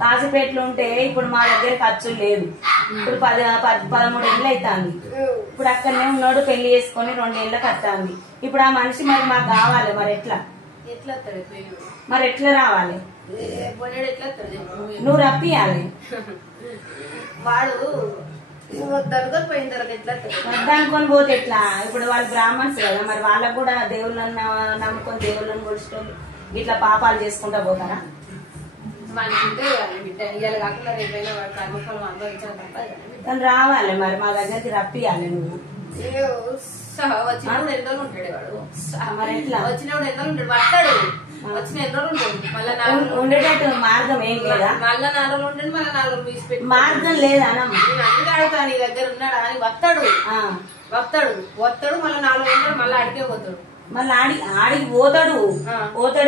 కాజీపేటలో ఉంటే ఇప్పుడు మా దగ్గర ఖర్చులు లేదు. ఇప్పుడు 13 ఏళ్ళు అవుతుంది. ఇప్పుడు అక్కడనే ఉన్నాడు, పెళ్లి చేసుకొని 2 ఏళ్ళకి వస్తుంది. ఇప్పుడు ఆ మనిషి మరి మాకు కావాలి, మరి ఎట్లా మరి ఎట్లా రావాలి? నువ్వు రప్పియాలి. వాడు వద్దనుకొని వద్దనుకొని పోతే ఎట్లా? ఇప్పుడు వాళ్ళు బ్రాహ్మణ్స్ కదా, మరి వాళ్ళకు కూడా దేవుళ్ళని నమ్ముకొని దేవుళ్ళని కొలుచుకొని ఇట్లా పాపాలు చేసుకుంటా పోతారా? తను రావాలి, మరి మా దగ్గరికి రప్పియాలి. నువ్వు వచ్చినప్పుడు ఎన్ని రోజులు ఉంటాడు వాడు? మరి ఎట్లా? వచ్చినప్పుడు ఎన్ని రోజులు ఉంటాడు? వస్తాడు, వచ్చిన ఎన్ని రోజులు ఉంటాడు? మళ్ళీ ఉండేటట్టు మార్గం ఏం లేదా? మళ్ళా 4 రోజులు ఉంటాడు, మళ్ళీ 4 రోజులు తీసిపెట్టి మార్గం లేదా? నేను అందుకే అడుగుతా, నీ దగ్గర ఉన్నాడా అని. వస్తాడు మళ్ళీ 4 రోజులు ఉంటాడు, మళ్ళీ అడిగే పోతాడు. మళ్ళీ ఆడికి పోతాడు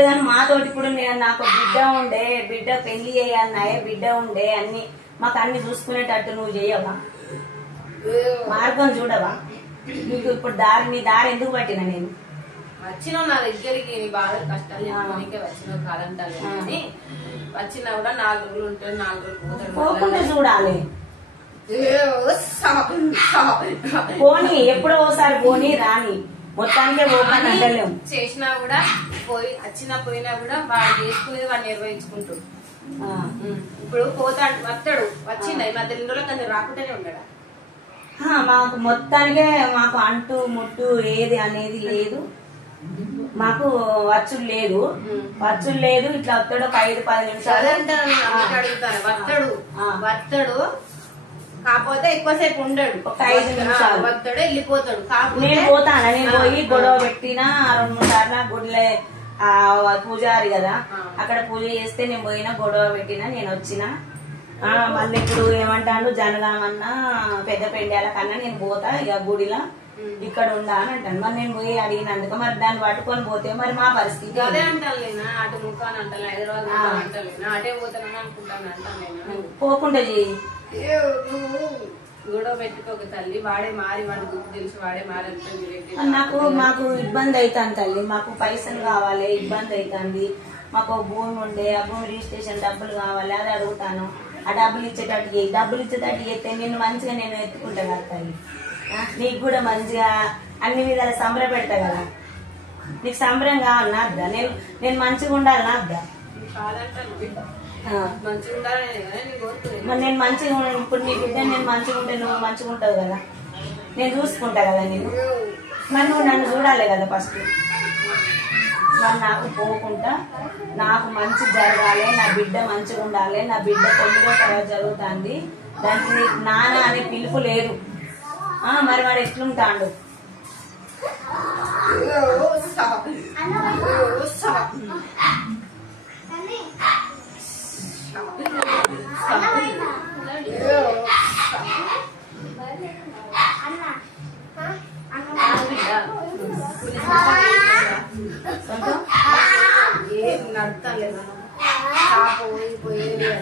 కానీ మాతోటి ఇప్పుడు నాకు బిడ్డ ఉండే, బిడ్డ పెళ్లి చేయాలన్నాయే, బిడ్డ ఉండే, అన్ని మాకు అన్ని చూసుకునేటట్టు నువ్వు చేయవా? మార్గం చూడవా? నీకు ఇప్పుడు నీ దారి ఎందుకు పట్టినా? నేను వచ్చినావు నా దగ్గరికి, నీ బాధ కష్టాలు చెప్పుకోనికే వచ్చినావు కాదంటాను. కానీ వచ్చినా కూడా 4 రోజులు ఉంటాడు, 4 రోజులు పోతాడు. పోకుండా చూడాలి. పోనీ ఎప్పుడో ఒకసారి పోనీ రాని, మొత్తానికే పోకుండా అంటలేము. చేసినా కూడా వచ్చినా పోయినా కూడా వాడు చేసుకునేది వాడు నిర్వహించుకుంటాడు. ఇప్పుడు పోతాడు, వస్తాడు, వచ్చిండ ఈ మధ్య 2 రోజులకు అది రాకుండానే ఉన్నాడా? మాకు మొత్తానికే మాకు అంటు ముట్టు ఏది అనేది లేదు. మాకు వచ్చుడు లేదు. ఇట్లా వస్తాడు ఒక 5-10 నిమిషాలు అడుగుతాను. వస్తాడు కాకపోతే ఎక్కువసేపు ఉండడు, ఒక 5 నిమిషాలు వస్తాడు, వెళ్ళిపోతాడు. నేను పోతాను, నేను పోయి గొడవ పెట్టినా 2-3 సార్లు గుడిలే పూజారి కదా, అక్కడ పూజ చేస్తే నేను పోయినా, గొడవ పెట్టినా, నేను వచ్చినా. మళ్ళీ ఇప్పుడు ఏమంటాను, జనగామన్నా పెద్ద పెండాల కన్నా నేను పోతా ఇక గుడిలో ఇక్కడ ఉందా అని అంటాను. మరి నేను పోయి అడిగినందుకు మరి దాన్ని పట్టుకొని పోతే మరి మా పరిస్థితి అదే అంటాను. అటు ముఖాన్ని అంటాను, హైదరాబాద్ అంటాను, అటే పోతానని అనుకుంటాను అంటాను. పోకుండా చెయ్యి. నువ్వు గొడవ పెట్టుకోక తల్లి, వాడే మారి వాడి గుర్తు తెలిసి వాడే మారి. మాకు ఇబ్బంది అవుతాను తల్లి, మాకు పైసలు కావాలి, ఇబ్బంది అవుతుంది. మాకు భూమి ఉండే, ఆ భూమి రిజిస్ట్రేషన్ డబ్బులు కావాలి, అది అడుగుతాను. ఆ డబ్బులు ఇచ్చేటట్టు చేస్తే నేను మంచిగా నేను ఎత్తుకుంటా కదా తల్లి. నీకు కూడా మంచిగా అన్ని విధాలు సంబరం పెడతా కదా. నీకు సంబరం కావాలి నా అద్దా, నేను మంచిగా ఉండాలి నా అద్దా. మరి నేను మంచిగా ఇప్పుడు నీ బిడ్డ నేను మంచిగా ఉంటే నువ్వు మంచిగా ఉంటావు కదా, నేను చూసుకుంటా కదా నేను. మరి నువ్వు నన్ను చూడాలి కదా ఫస్ట్. మరి నాకు పోకుండా నాకు మంచి జరగాలి, నా బిడ్డ మంచిగా ఉండాలి. నా బిడ్డ 9వ తరగతి జరుగుతుంది, దానికి నీకు నాన్న అనే పిలుపు లేదు. మరి వాడు ఎట్లుంటాడు?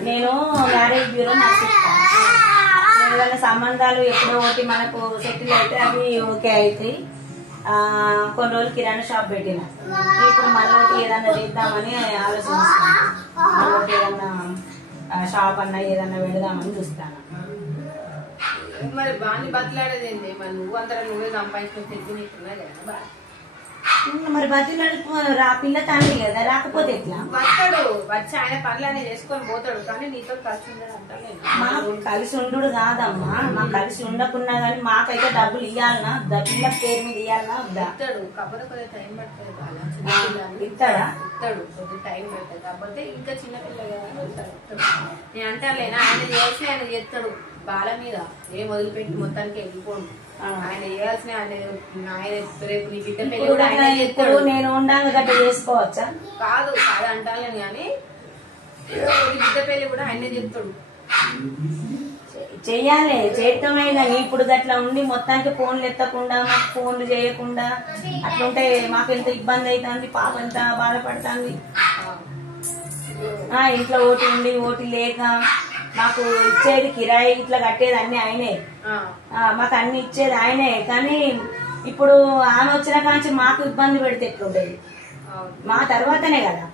నేను మ్యారేజ్ బ్యూరో నడిపిస్తాను. ఏదైనా సంబంధాలు ఎప్పుడో ఒకటి మనకు సెటిల్ అయితే అవి ఓకే అవుతాయి. కొన్ని రోజులు కిరాణా షాప్ పెట్టిన, ఇప్పుడు మళ్ళీ ఏదన్నా చేద్దామని ఆలోచిస్తాను. మళ్ళీ ఏదన్నా షాప్ అన్నా ఏదన్నా పెడదామని చూస్తాను. మరి బాగా బతిలాడేది ఏంటి? మరి నువ్వు అంతా నువ్వే సంపాదించుకొని తెచ్చి నీకున్నా కదా. మరి బతిలాడు పిల్ల తండ్రి కదా, రాకపోతే ఎట్లా? వస్తాడు, వచ్చి ఆయన పనులు అనేది చేసుకొని పోతాడు, కానీ నీతో కలిసి ఉండడు అంటారు. మాకు కలిసి ఉండు కాదమ్మా, మాకు కలిసి ఉండకున్నా గానీ మాకైతే డబ్బులు ఇవ్వాలనా, పిల్ల పేరు మీద ఇవ్వాలనా? ఇస్తాడు, కాకపోతే కొద్దిగా టైం పడుతుంది. ఇస్తాడా? ఇస్తాడు, కొద్దిగా టైం పడుతుంది. కాకపోతే ఇంకా చిన్నపిల్ల కదా. నేను అంటాలేనా, ఆయన చేసి ఆయన చేస్తాడు. బాల మీద ఏం వదిలిపెట్టి మొత్తానికి వెళ్ళిపోండి. ఆయన చేయాల్సిన ఆయన రేపు నీ బిడ్డ పెళ్లి కూడా ఆయన చేస్తాడు. నేను ఉండాలి గట్ట చేసుకోవచ్చా? కాదు అంటాను కానీ బిడ్డ పెళ్లి కూడా ఆయనే చెప్తాడు. చెయ్యాలి, చేయటమే. కానీ ఇప్పుడు గట్లా ఉండి మొత్తానికి ఫోన్లు ఎత్తకుండా, మాకు ఫోన్లు చేయకుండా అట్లుంటే మాకు ఎంత ఇబ్బంది అవుతుంది, పాప ఎంత బాధపడుతుంది. ఇంట్లో ఓటి ఉండి ఓటి లేక మాకు ఇచ్చేది కిరాయి ఇట్లా కట్టేది అన్ని ఆయనే, మాకు అన్ని ఇచ్చేది ఆయనే. కానీ ఇప్పుడు ఆమె వచ్చిన కాంచి మాకు ఇబ్బంది పెడితే ఎట్లుండేది? మా తర్వాతనే కదా.